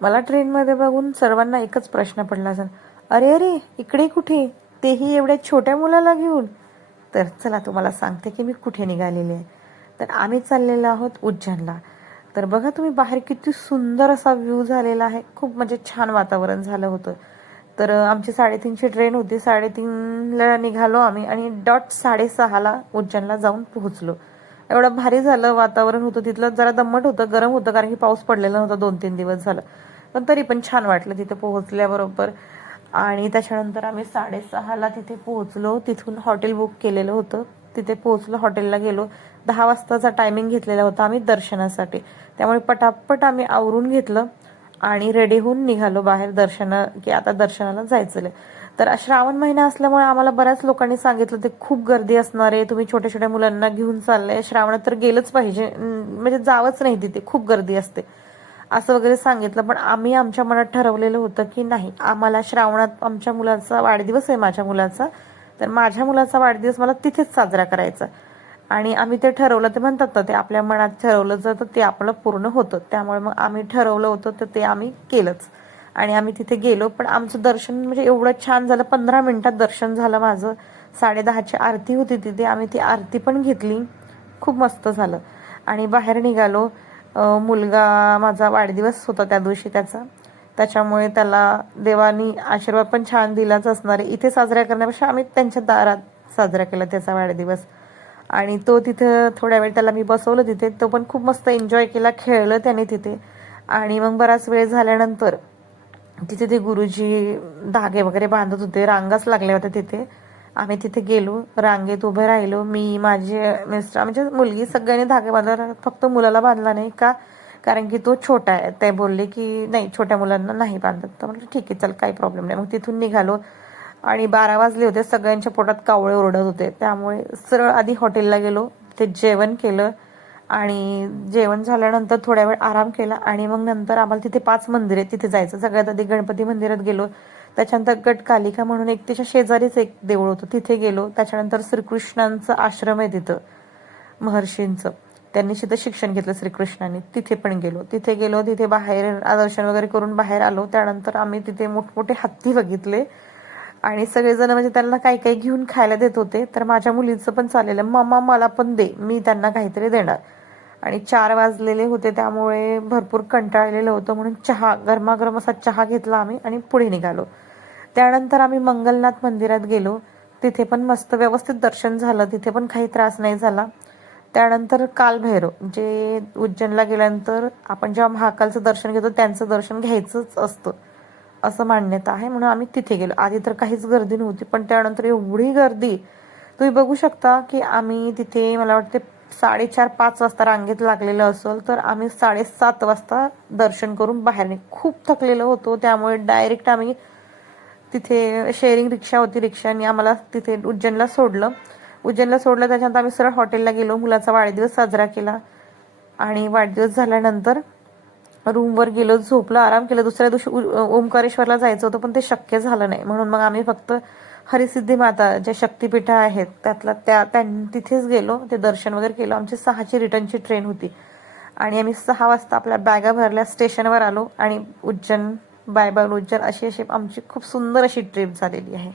मला ट्रेनमध्ये बघून सर्वांना एकच प्रश्न पडला असेल, अरे अरे इकडे कुठे, तेही एवढ्या छोट्या मुलाला घेऊन. तर चला तुम्हाला सांगते की मी कुठे निघालेली आहे. तर आम्ही चाललेलो आहोत उज्जैनला. तर बघा तुम्ही बाहेर किती सुंदर असा व्ह्यू झालेला आहे. खूप म्हणजे छान वातावरण झालं होतं. तर आमची 3:30ची ट्रेन होती. 3:30ला निघालो आम्ही आणि डॉट 6:30ला उज्जैनला जाऊन पोहोचलो. एवढं भारी झालं वातावरण होतं तिथलं. जरा दम्मट होतं, गरम होतं, कारण की पाऊस पडलेला नव्हता 2-3 दिवस झालं. पण तरी पण छान वाटलं तिथे पोहोचल्याबरोबर. आणि त्याच्यानंतर आम्ही 6:30ला तिथे पोहोचलो. तिथून हॉटेल बुक केलेलं होतं. तिथे पोहोचलो, हॉटेलला गेलो. 10 वाजताचा टायमिंग घेतलेला होता आम्ही दर्शनासाठी. त्यामुळे पटापट आम्ही आवरून घेतलं आणि रेडी होऊन निघालो बाहेर की आता दर्शनाला जायचं. तर श्रावण महिना असल्यामुळे आम्हाला बऱ्याच लोकांनी सांगितलं ते खूप गर्दी असणार आहे, तुम्ही छोट्या छोट्या मुलांना घेऊन चाललंय, श्रावणात तर गेलंच पाहिजे, म्हणजे जावंच नाही तिथे, खूप गर्दी असते असं वगैरे सांगितलं. पण आम्ही आमच्या मनात ठरवलेलं होतं की नाही, आम्हाला श्रावणात आमच्या मुलाचा वाढदिवस आहे, माझ्या मुलाचा. तर माझ्या मुलाचा वाढदिवस मला तिथेच साजरा करायचा. आणि आम्ही ते ठरवलं. ते म्हणतात ना, ते आपल्या मनात ठरवलं जातं ते आपलं पूर्ण होतं. त्यामुळे मग आम्ही ठरवलं होतं तर ते आम्ही केलंच. आणि आम्ही तिथे गेलो. पण आमचं दर्शन म्हणजे एवढं छान झालं, 15 मिनिटात दर्शन झालं माझं. 10:30ची आरती होती तिथे, आम्ही ती आरती पण घेतली. खूप मस्त झालं. आणि बाहेर निघालो. मुलगा माझा वाढदिवस होता त्या दिवशी त्याचा, त्याच्यामुळे त्याला देवानी आशीर्वाद पण छान दिलाच असणार आहे. इथे साजरा करण्यापेक्षा आम्ही त्यांच्या दारात साजरा केला त्याचा वाढदिवस. आणि तो तिथं थोड्या वेळ त्याला मी बसवलं तिथे. तो पण खूप मस्त एन्जॉय केला, खेळलं त्याने तिथे. आणि मग बराच वेळ झाल्यानंतर तिथे ते गुरुजी धागे वगैरे बांधत होते, रांगाच लागल्या होत्या तिथे. आम्ही तिथे गेलो, रांगेत उभे राहिलो. मी, माझे मिस्टर, म्हणजे मुलगी, सगळ्यांनी धागे बांधला. फक्त मुलाला बांधला नाही. का? कारण की तो छोटा आहे. ते बोलले की नाही, छोट्या मुलांना नाही बांधत. तर म्हटलं ठीक आहे, चल, काही प्रॉब्लेम नाही. मग तिथून निघालो. आणि 12 वाजले होते. सगळ्यांच्या पोटात कावळे ओरडत होते. त्यामुळे सरळ आधी हॉटेलला गेलो, ते जेवण केलं. आणि जेवण झाल्यानंतर थोड्या वेळ आराम केला. आणि मग नंतर आम्हाला तिथे 5 मंदिर आहेत, तिथे जायचं. सगळ्यात आधी गणपती मंदिरात गेलो. त्याच्यानंतर गटकालिका म्हणून एक त्याच्या शेजारीच एक देऊळ होतं, तिथे गेलो. त्याच्यानंतर श्रीकृष्णांचं आश्रम आहे तिथं, महर्षींचं. त्यांनी तिथं शिक्षण घेतलं श्रीकृष्णांनी, तिथे पण गेलो. तिथे बाहेर दर्शन वगैरे करून बाहेर आलो. त्यानंतर आम्ही तिथे मोठमोठे हत्ती बघितले. आणि सगळेजण म्हणजे त्यांना काही काही घेऊन खायला देत होते. तर माझ्या मुलीचं पण चाललेलं, मम्मा मला पण दे, मी त्यांना काहीतरी देणार. आणि 4 वाजलेले होते, त्यामुळे भरपूर कंटाळलेलं होतं. म्हणून गरमागरम असा चहा घेतला आम्ही आणि पुढे निघालो. त्यानंतर आम्ही मंगलनाथ मंदिरात गेलो. तिथे पण मस्त व्यवस्थित दर्शन झालं, तिथे पण काही त्रास नाही झाला. त्यानंतर कालभैरव, जे उज्जैनला गेल्यानंतर आपण जेव्हा महाकालचं दर्शन घेतो त्यांचं दर्शन घ्यायचंच असतं असं मान्यता आहे. म्हणून आम्ही तिथे गेलो. आधी तर काहीच गर्दी नव्हती, पण त्यानंतर एवढी गर्दी तुम्ही बघू शकता की आम्ही तिथे, मला वाटते 4:30-5 वाजता रांगेत लागलेलं असेल, तर आम्ही 7:30 वाजता दर्शन करून बाहेर खूप थकलेलो होतो. त्यामुळे डायरेक्ट आम्ही तिथे शेअरिंग रिक्षा होती, रिक्षाने आम्हाला तिथे उज्जैनला सोडलं. त्याच्यानंतर आम्ही सरळ हॉटेलला गेलो, मुलाचा वाढदिवस साजरा केला. आणि वाढदिवस झाल्यानंतर रूमवर गेलो, झोपलो, आराम केला. दुसऱ्या दिवशी ओंकारेश्वरला जायचं होतं, पण ते शक्य झालं नाही. म्हणून मग आम्ही फक्त हरिसिद्धी माता, ज्या शक्तिपीठ आहेत त्यातला तिथेच गेलो, ते दर्शन वगैरे केलं. आमची 6ची रिटर्नची ट्रेन होती. आणि आम्ही 6 वाजता आपल्या बॅगा भरल्या, स्टेशनवर आलो. आणि उज्जैन, बाय बाय उज्जैन, अशी आमची खूप सुंदर अशी ट्रिप झालेली आहे.